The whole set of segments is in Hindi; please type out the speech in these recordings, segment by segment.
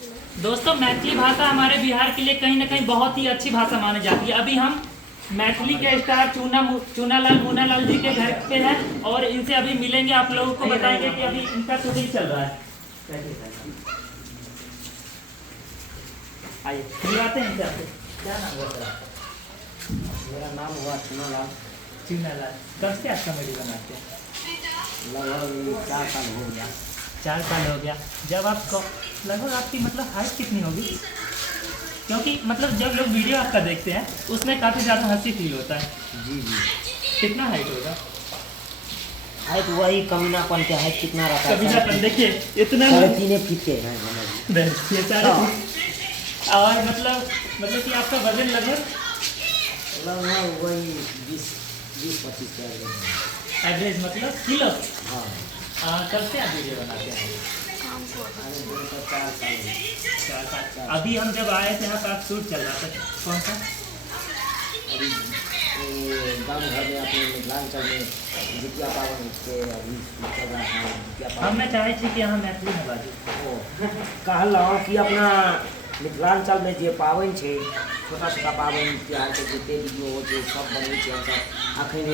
दोस्तों मैथिली भाषा हमारे बिहार के लिए कहीं ना कहीं बहुत ही अच्छी भाषा मानी जाती है। अभी हम मैथिली के स्टार चूनालाल मुनालाल जी के घर पे हैं और इनसे अभी मिलेंगे, आप लोगों को बताएंगे कि अभी इनका शूटिंग चल रहा है। आइए मिलवाते हैं इनसे आपसे। क्या नाम हुआ सर? मेरा नाम हुआ चूनालाल। चूनालाल, कब से आप कॉमेडी बनाते हैं? लगभग 4 साल हो गया। 4 साल हो गया। जब आप लगभग आपकी मतलब हाइट कितनी होगी? क्योंकि मतलब जब लोग वीडियो आपका देखते हैं उसमें काफ़ी ज़्यादा हंसी फील होता है। जी जी। कितना हाइट होगा? हाइट वही कमीनापन के हाइट कितना रहता है? कमीनापन देखिए इतना 3.5 फीट के हैं हम अभी। और मतलब कि आपका वजन लगभग वही 20-25 के एवरेज मतलब किलो। हाँ। कब से आप वीडियो बनाते हैं? 4 साल। 4 साल। अभी हम जब आए थे यहाँ पर आप शूट चल रहा था, कौन सा? अभी गाँव घर में अपने मिथिलांचल में जितिया पावन के अभी चल रहा है। जितिया पावन हम मैं चाहे थी कि यहाँ मैथिली में बाजू कहलहुँ कि अपना मिथिलांचल में जे पाबनि छै, छोटा छोटा पाबनि त्योहारके जते वीडियो होइ छै सब बनबै छै हमसब। अखन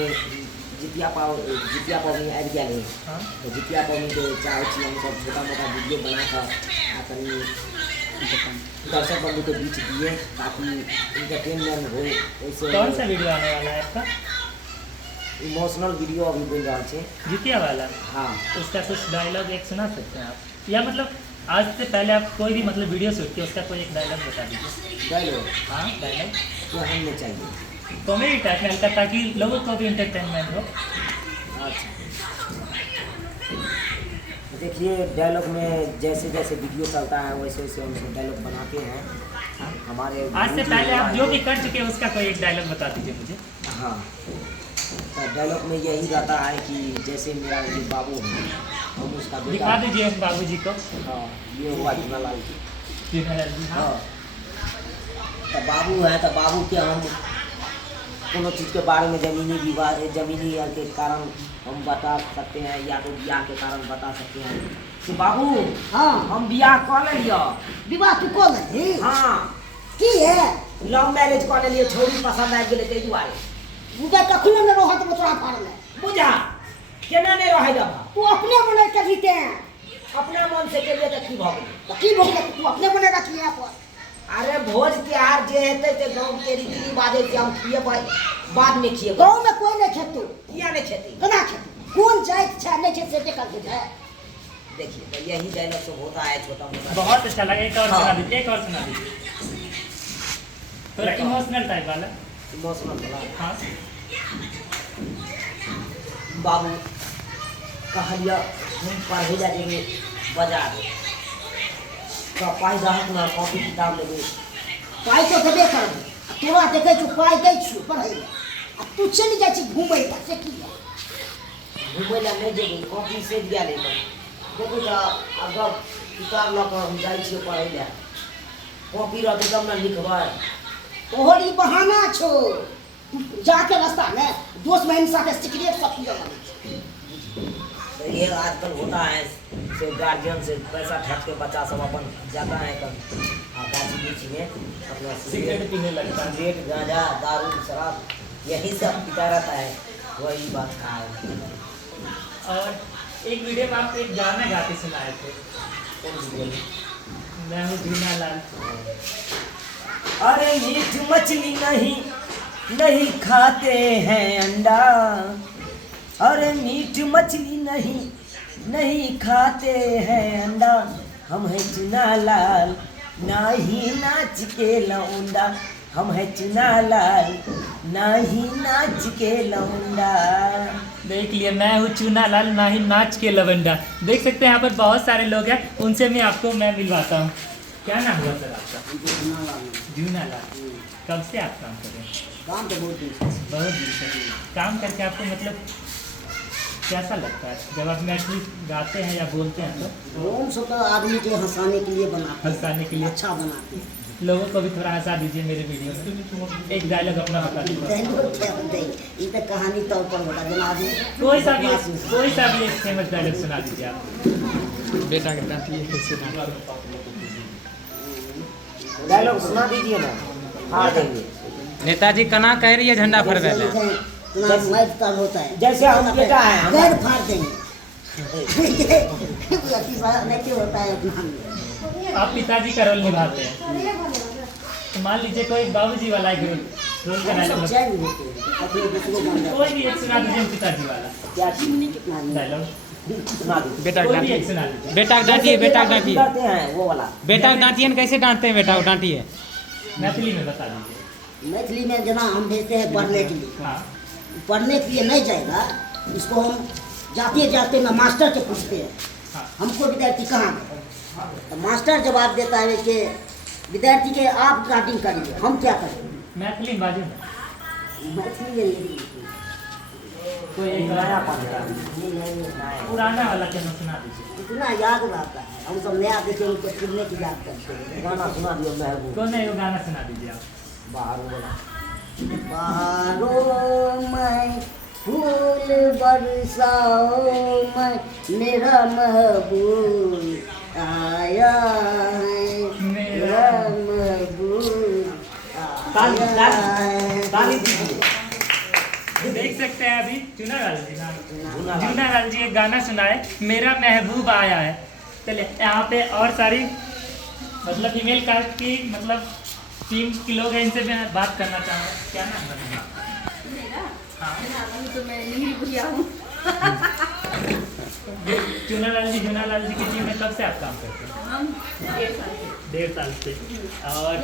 जितिया पाबनि आबि गेल है। हाँ? तो जितिया पाबनिके चाहै छी हमसब छोटा मोटा वीडियो बनाकर कनि दर्शक बंधु के बीच दिए ताकि इंटरटेनमेंट हो। वैसे कौन सा वीडियो आने वाला है आपका? इमोशनल वीडियो अभी बन रहा है। जितिया वाला? हाँ। उसका कुछ डायलॉग एक सुना सकते हैं आप, या मतलब आज से पहले आप कोई भी मतलब वीडियो शूट किया उसका कोई एक डायलॉग बता दीजिए। डायलॉग? हाँ डायलॉग तो हमें चाहिए कॉमेडी टाइप में हल्का, ताकि लोगों को भी इंटरटेनमेंट हो। अच्छा देखिए, डायलॉग में जैसे जैसे वीडियो चलता है वैसे वैसे हम सब डायलॉग बनाते हैं। हमारे आज से पहले आप जो भी कर चुके हैं उसका कोई एक डायलॉग बता दीजिए मुझे। हाँ, तो डायलॉग में यही रहता है कि जैसे मेरा ये बाबू है, हम उसका दिखा दीजिए बाबूजी को। हाँ, ये हुआ चूनालाल जी। हाँ, तो बाबू है तो बाबू के हम कोनो चीज़ के बारे में जमीनी विवाद जमीनी के कारण हम बता सकते हैं, या तो ब्याह के कारण बता सकते हैं कि बाबू हाँ हम ब्याह कर लिया। विवाह तू कॉल है? हाँ, की है? लव मैरिज कर लिए, छोरी पसंद आ गई ताहि दुआरे। मुझे कखनो न रहा तो तोरा पार में बुझा केना नहीं रहे दबा। तू अपने बने के जीते हैं। अपने मन से के लिए तो की भऽ तो की भोग तू अपने बनेगा किया पर? अरे भोज त्योहार जे हेतै ते गाँव के रीति रिवाज से हम खिएबै, बाद में खिएबै। गाँव में कोई नहीं खेतू। किया नहीं खेती? कना खेतू? कौन जाइत छै नहीं खेत से टेकल के है? देखिए, तो यही डायलॉग सब होता है छोटा मोटा। बहुत अच्छा लगा। एक और हाँ। सुना दीजिए, एक और सुना दीजिए, थोड़ा इमोशनल टाइप वाला। इमोशनल वाला। हाँ। बाबू कहलिया हम पढ़े जा जेबे बाजार, तो पाई दहक ना कॉपी किताब लेबे। पाई तो देबे करबे। तोरा देखे छु पाई दै छु पढ़ै ले। आ तू चल जाइ छी घुमै ले से की है? घूमे ला नहीं जेबे, कॉपी से दिया लेबे। देखो जा अगर किताब लऽ कऽ हम जाइ छियै पढ़ै ले, कॉपी रहतै तब ना लिखबै। तोहर ई बहाना छो। जाके रास्ता में दोस्त महिम साथे सिगरेट सब पियो लगे छै। तो ये आजकल होता है से गार्जियन से पैसा ठग के बच्चा सब अपन जाता है गाछी बीच में अपना सिगरेट पीने लगता है। सिगरेट, गांजा, दारू, शराब यही सब पीता रहता है। वही बात का है। और एक वीडियो में आप एक गाना गा के सुनाए थे। कौन वीडियो में? मैं हूँ चूनालाल। अरे मीठ मछली नहीं खाते हैं अंडा। अरे मीठ मछली नहीं खाते हैं अंडा। हम है चूनालाल नहीं नाच के लौंडा। हम है चूनालाल नहीं नाच के लौंडा। देख लिए, मैं हूँ चूनालाल नहीं नाच के लवंडा। देख सकते हैं यहाँ पर बहुत सारे लोग हैं, उनसे भी आपको मैं मिलवाता हूँ। क्या नाम हुआ सर आपका? चूनालाल। कब से आप काम कर रहे हैं? काम तो बहुत दिन से। बहुत दिन से। काम करके आपको मतलब कैसा लगता है जब आप मैथिली गाते हैं या बोलते हैं? तो हम सब तो आदमी के हंसाने के लिए बनाते हैं। हंसाने के लिए अच्छा बनाते हैं। लोगों को भी थोड़ा हंसा दीजिए मेरे वीडियो में। एक डायलॉग अपना बता दीजिए। ये तो कहानी तौर पर होता है आदमी कोई सा भी एक फेमस डायलॉग सुना दीजिए आप। बेटा के दांत ये कैसे डायलॉग सुना दीजिए ना, हाँ देंगे। नेताजी कना कह रही है झंडा फहरा ले। मर्द का होता है जैसे हम बेटा है गैर फाड़ देंगे। नहीं क्यों होता है अपना। आप पिताजी का रोल निभाते हैं, तो मान लीजिए कोई बाबूजी वाला एक रोल का डायलॉग कोई भी एक सुना दीजिए पिताजी वाला क्या डायलॉग, सुना दीजिए। बेटा कोई भी डांटिए, एक सुना दीजिए। बेटा डांटिए, बेटा डांटिए, करते हैं वो वाला। बेटा डांटिए कैसे डांटते हैं बेटा, डांटिए। मैथिली में बता दीजिए। मैथिली में जना हम भेजते हैं पढ़ने के लिए, हाँ पढ़ने के लिए नहीं जाएगा, इसको हम जाते जाते में मास्टर से पूछते हैं हाँ हमको विद्यार्थी कहाँ गए, तो मास्टर जवाब देता है कि विद्यार्थी के आप डांटिंग करिए, हम क्या करें। मैथिली में बाजू में मैथिली में कोई एक नया पात्र पुराना वाला क्या सुना दीजिए। इतना याद रहता है, हम सब नया देखे उनको सुनने की याद करते हैं। गाना सुना दियो महबूब। कौन है वो गाना सुना दीजिए आप। बाहर वाला। बहारों में फूल बरसाओ में मेरा महबूब आया है, मेरा महबूब ताली आया ताली है। ताली दीजिए। देख सकते हैं अभी चुनालाल जी चुनालाल जी एक गाना सुनाए, मेरा महबूब आया है। चलिए यहाँ पे और सारी मतलब फीमेल कास्ट की मतलब टीम के लोग हैं, इनसे मैं बात करना चाहूँगा। क्या नाम है तुम्हारा? मेरा हाँ अभी तो मैं नहीं बुढ़िया हूँ। चुनालाल जी की टीम में कब से आप काम करते हैं? हम 1.5 साल से 1.5 साल से। और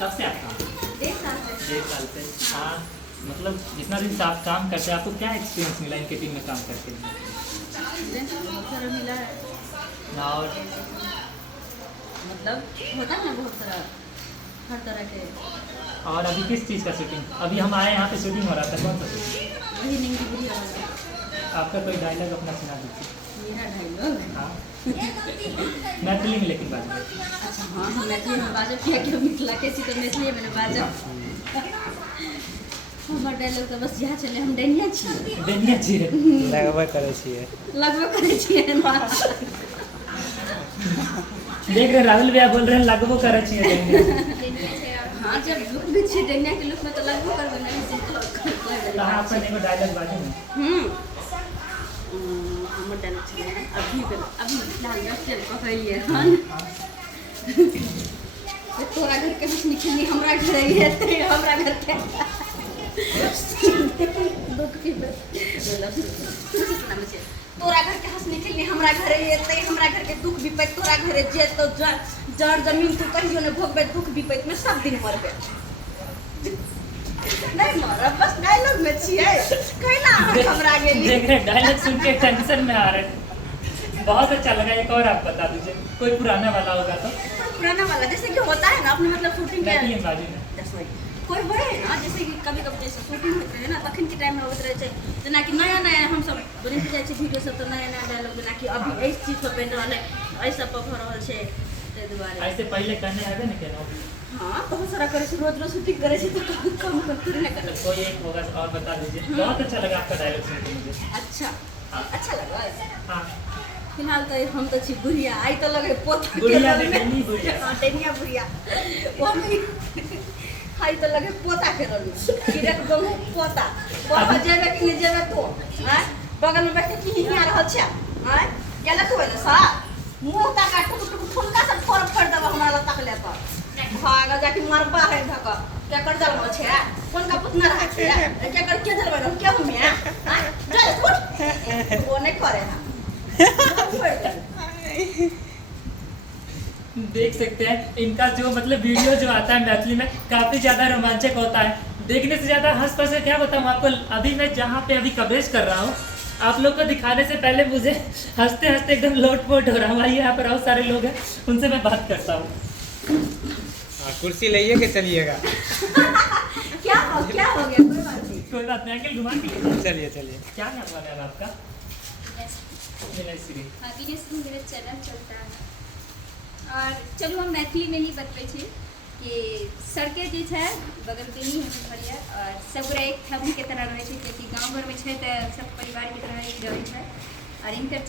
कब से आप काम करते हैं? 1.5 साल से 1.5 साल से। हाँ मतलब जितना दिन से आप काम करते हैं आपको क्या एक्सपीरियंस मिला इनके टीम में काम करके? बहुत सारा मिला है, और मतलब होता है ना बहुत सारा हर तरह के। और अभी किस चीज़ का शूटिंग? अभी हम आए यहाँ पे शूटिंग हो रहा था, कौन सा शूटिंग? वही नहीं की बुढ़िया वाला आपका कोई डायलॉग अपना सुना दीजिए। मेरा डायलॉग। हाँ मैथिली में लेकिन बात करें। अच्छा हाँ, हम मैथिली में बाजब किया कि मिथिला के छी तो मैथिली में बाजब। हमार डायलॉग तो बस यहाँ चले, हम डैनिया छी। डेनिया जी लगबे करे छिए। लगबो करे छियै ना। देख रहे राहुल भैया बोल रहे हैं लगभग कर अच्छी है। हाँ जब लुक भी छी डैनिया के लुक में तो लगबो करबे नहीं। कहाँ आपका देखो डायलॉग बाजू में। हमर डायलॉग छलै अभी फिलहाल में चल कहलिए हन तोरा घर के बीच निकली हमरा घर है ते हमरा घर के दुख की तोरा घर के हंस निकली हमरा घर है ते हमरा घर के दुख विपैत तोरा घर जे तो जड़ जमीन तू कहियो ने भोगबे दुख विपैत में सब दिन मरबे नहीं मरब बस डायलॉग में छिए कहला हमरा गेली। देख रहे डायलॉग सुन के टेंशन में आ रहे हैं। बहुत अच्छा लगा। एक और आप बता दीजिए कोई पुराना वाला होगा तो। पुराना वाला जैसे कि होता है ना अपने मतलब शूटिंग मैथिली के में बाजू में। कोई बड़े है ना जैसे कि कभी कभी जैसे शूटिंग होते है ना तखन के टाइम में होते रहे जना कि नया नया हम सब बनित जाए छे वीडियो सब तो नया नया डायलॉग जना कि अभी इस चीज पर बन रहल है ऐसा पर हो रहल छे ते दुआरे ऐसे पहले करने आवे ना केनो। हां बहुत सारा करे छे रोज रोज शूटिंग करे छे तो कम कर नहीं करे। कोई एक होगा और बता दीजिए। बहुत अच्छा लगा आपका डायलॉग सुन के मुझे। अच्छा लगा। हाँ फिलहाल तो हम तो छी बुढ़िया आई तो लगे पोता बुढ़िया में डेनी बुढ़िया। हां डेनिया बुढ़िया वो भी हाई तो लगे पोता के रोल गिरक गम पोता बाबा जेबे कि नहीं जेबे तो हैं बगल में बैठ के की हिया रहल छै हैं गेला तो है सा मुंह तक टुक टुक ठुमका से फोड़ देबा हमरा तक ले पर भाग जाके मरबा है धक क्या कर जल छै कौन का पुतना रहा छै क्या कर के जलबे न क्या हम हैं जल फुट वो नहीं करे ना देख सकते हैं इनका जो मतलब वीडियो जो आता है मैथिली में काफ़ी ज़्यादा रोमांचक होता है। देखने से ज़्यादा हंस पर से क्या बताऊँ आपको। अभी मैं जहाँ पे अभी कवरेज कर रहा हूँ आप लोग को दिखाने से पहले मुझे हंसते हंसते एकदम लोटपोट हो रहा हूँ। आइए यहाँ पर बहुत सारे लोग हैं उनसे मैं बात करता हूँ। कुर्सी लाइए के चलिएगा। क्या हो गया कोई बात नहीं। कोई बात नहीं अंकल घुमा के चलिए चलिए। क्या नाम है आपका? विनयश्री। हाँ विनयश्री मेरा चैनल चलता है और चलो हम मैथिली में ही बतबै छी कि सड़कें जे छै बगल के नहीं होती बढ़िया और सब एक फैमिली के तरह रहे छै क्योंकि गांव घर में छै तो सब परिवार की तरह एक रहे छै और इनकर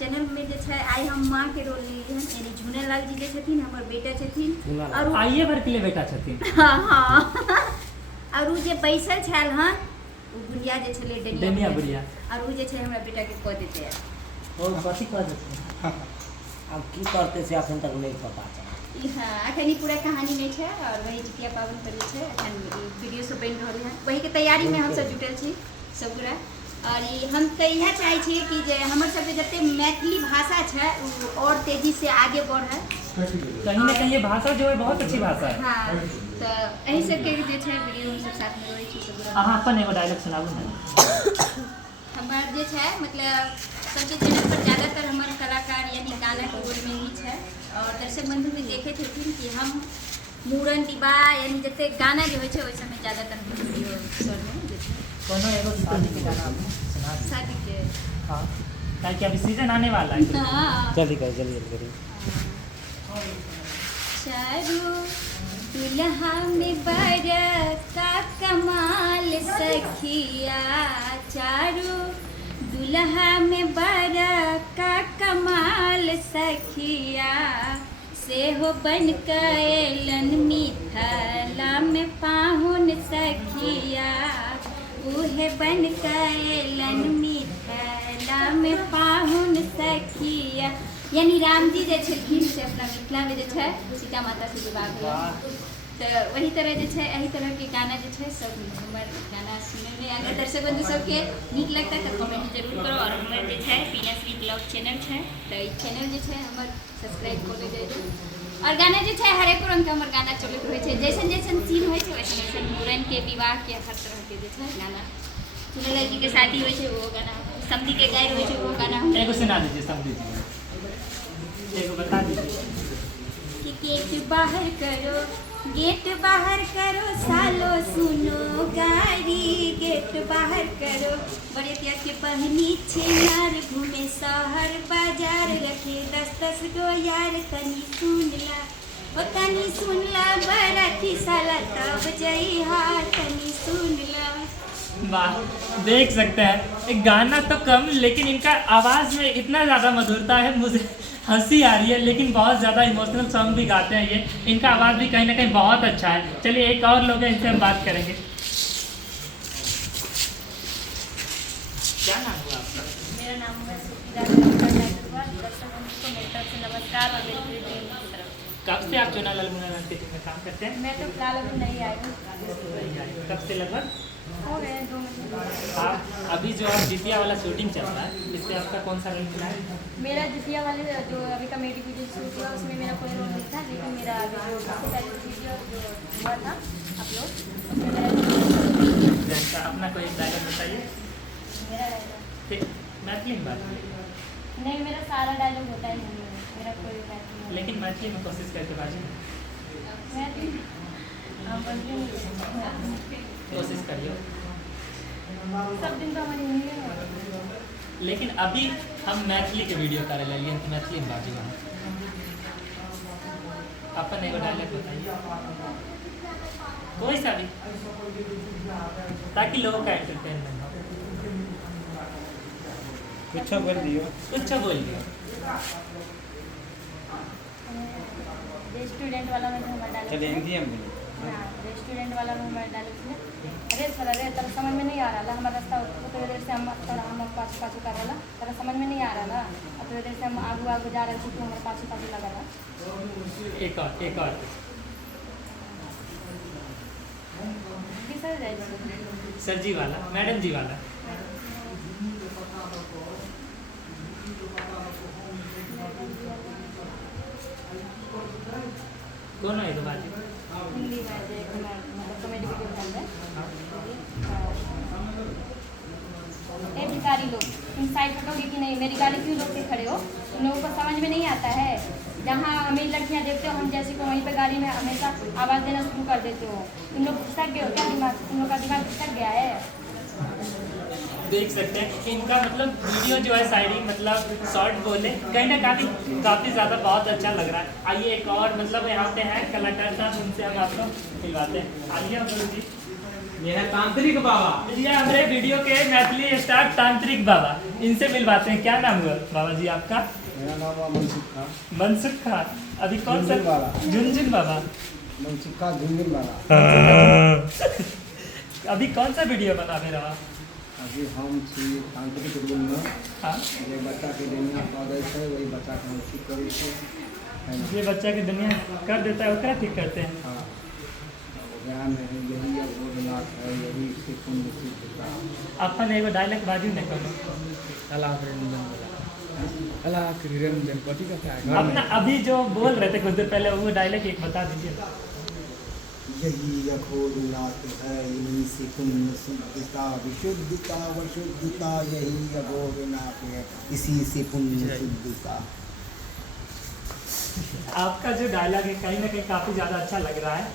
चैनल में जे छै आई हम माँ के रोल ली हन यानी झूने लाल जी जे छथिन हमर बेटा छथिन और आइए भर के लिए बेटा छथिन। हाँ हाँ और उ जे बैसल छल हन उ बुढ़िया जे छले डेनिया बुढ़िया और उ जे छै हमरा बेटा के कह देते है और कथी कह देते अब की करते से अखन तक नहीं पता चला। हाँ अखन ई पूरा कहानी में छै और वही जितिया पावन करी छै अखन वीडियो सब बन रहल है वही के तैयारी में हम सब जुटल छी सब पूरा और ई हम तो यह चाहे छी कि जे हमर सब के जते मैथिली भाषा छै उ और तेजी से आगे बढ़े कहीं ना कहीं ये भाषा जो है बहुत अच्छी भाषा है। हाँ तो एही सब के जे छै वीडियो हम सब साथ में रहै छी सब पूरा अहाँ अपन एगो डायलॉग सुनाबू ना। हमार जे छै मतलब सबके चैनल पर ज़्यादातर हमारे कलाकार यानी गाना के रोल में ही है और दर्शक बंधु भी देखे थे कि हम मूड़न विवाह यानी जते गाना जो है ओहि समय ज़्यादातर हम वीडियो सर में जे छै कोनो एगो शादी के गाना आपने सुना दिया। शादी के हाँ ताकि अभी सीजन आने वाला है। हाँ जल्दी करिए करिए। चारू दुल्हा में बरका कमाल सखिया चारू दुल्हा में बरका कमाल सखिया से हो बन कैलन मिथिला में पाहुन सखिया उहे बन कैलन मिथिला में पाहुन सखिया यानी राम जी जे छथिन से अपना मिथिला में जे छै सीता माता से विवाह भेल तो वही तरह जे छै एही तरह के गाना जे छै सब हमर गाना सुनै में अगर दर्शक बंधु सबके नीक लगता है तो कमेंट जरूर करो और हमर जे छै पीएसवी ब्लॉग चैनल छै तो ई चैनल जे छै हमर सब्सक्राइब कर दे और गाना जे छै हरेक रंग के हमर गाना चलत रहै छै जैसन जैसन सीन होइ छै वैसन वैसन मूड़न के विवाह के हर तरह के जे छै गाना सुने लड़की के शादी होइ छै वो गाना समधी के गाय होइ छै वो गाना एगो सुना दीजिए समझी जी एगो बता दीजिए कि गेट बाहर करो गेट बाहर करो सालो सुनो गारी गेट बाहर करो बड़े प्यार के पहनी छिनार घूमे शहर बाजार रखे 10-10 गो यार तनी सुनला ओ तनी सुनला बराती साला तब जई हा तनी सुनला। वाह देख सकते हैं एक गाना तो कम लेकिन इनका आवाज़ में इतना ज़्यादा मधुरता है मुझे हंसी आ रही है लेकिन बहुत ज़्यादा इमोशनल सॉन्ग भी गाते हैं ये इनका आवाज़ भी कहीं ना कहीं बहुत अच्छा है। चलिए एक और लोग हैं इनसे हम बात करेंगे। क्या नाम हुआ आपका? मेरा नाम है मेरी तरफ से नमस्कार और मेरी टीम की तरफ कब से आप चुना लाल मुन्ना लाल की टीम में काम करते हैं? मैं तो फिलहाल अभी नहीं आई हूँ कब से लगभग हो गए 2 महीने। आप अभी जो आप जितिया वाला शूटिंग चल रहा है इसमें आपका कौन सा रोल मिला है? मेरा जितिया वाले जो अभी का मेरी वीडियो शूट हुआ उसमें मेरा कोई रोल नहीं था लेकिन मेरा जो सबसे पहले वीडियो जो हुआ था अपलोड उसमें मेरा अपना कोई डायलॉग बताइए। मेरा डायलॉग ठीक मैथिली में बात करिए। नहीं मेरा सारा डायलॉग होता ही नहीं है मेरा कोई मैथिली नहीं। लेकिन मैथिली में कोशिश करके बाजी मैथिली कोशिश करिए। सब दिन तो हमारी हिंदी में होता है। लेकिन अभी हम मैथिली के वीडियो करे लिए मैथिली में बाजी वहाँ अपन एगो डायलॉग बताइए कोई सा भी ताकि लोगों का एंटरटेनमेंट हो। कुछ बोल दियो कुछ बोल दियो। रेस्टोरेंट वाला में जो हमारा चलिए डायलॉग हिंदी में बोलिए। हाँ रेस्टोरेंट वाला में हमारा डायलॉग है अरे सर अरे तब समझ में नहीं आ रहा हमारा रास्ता तो देर से हम थोड़ा हम पाछू पाछू कर रहा तेरा समझ में नहीं आ रहा अब तो देर से हम आगू आगू जा रहे थे तो हमारे पाछू पाछू लगा रहा एक और किसर जाए सर जी वाला मैडम जी वाला कौन है तो बात हिंदी में मतलब कॉमेडी वीडियो बनाते हैं ए भिखारी लोग तुम साइड हटोगे कि नहीं मेरी गाड़ी क्यों रोक के खड़े हो तुम लोगों को समझ में नहीं आता है जहाँ अमीर लड़कियाँ देखते हो हम जैसे को वहीं पे गाड़ी में हमेशा आवाज़ देना शुरू कर देते हो तुम लोग सक गए हो क्या दिमाग तुम लोग का दिमाग सक गया है देख सकते हैं इनका मतलब वीडियो जो है शायरी मतलब शॉर्ट बोले कहीं ना काफ़ी ज़्यादा बहुत अच्छा लग रहा है। आइए एक और मतलब यहाँ पे हैं कलाकार साहब, उनसे हम आपको मिलवाते हैं। आइए गुरु जी, ये है तांत्रिक बाबा। ये हमारे वीडियो के मैथिली स्टार तांत्रिक बाबा, इनसे मिलवाते हैं। क्या नाम हुआ बाबा जी आपका? मेरा नाम है मनसुख खान। मनसुख खान। अभी कौन सा? झुनझुन बाबा। झुनझुन बाबा। मनसुख खान झुनझुन वाला। अभी कौन सा वीडियो बना मेरा? अभी हम छी तांत्रिक रूम में हाँ, जे बच्चा के दुनिया कऽ दै छै वही बच्चा के हम ठीक करै छी। ये बच्चा की दुनिया कर देता है ओकरा ठीक करते हैं। हाँ, ज्ञान है, यही अभोगनाथ है, यही से पुण्य सिद्धता। अपन एगो डायलॉग बाजू नहीं करो कथी का है? अपना अभी जो बोल रहे थे कुछ देर पहले वो डायलॉग एक बता दीजिए। यही अघोरनाथ है, यही से पुण्य सिद्धता, विशुद्धता वशुद्धता, यही अघोरनाथ है, इसी से पुण्य सिद्धता। आपका जो डायलॉग है कहीं ना कहीं काफ़ी ज़्यादा अच्छा लग रहा है।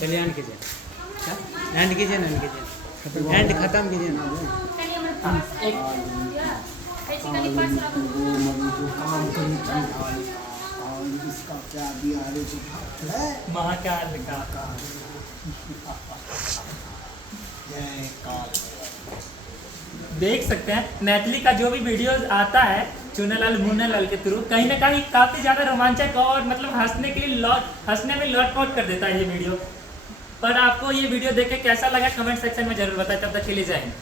चलिए एंड कीजिए, एंड कीजिए, एंड कीजिए, एंड खत्म कीजिए ना। एक इसका क्या दिया है? महाकाल का जय काल। देख सकते हैं मैथिली का जो भी वीडियो आता है चूनालाल मुन्नालाल के थ्रू कहीं ना कहीं काफ़ी ज़्यादा रोमांचक और मतलब हंसने के लिए हंसने में लौट कर देता है ये वीडियो। पर आपको ये वीडियो देख के कैसा लगा कमेंट सेक्शन में जरूर बताएं। तब तक के लिए जय हिंद।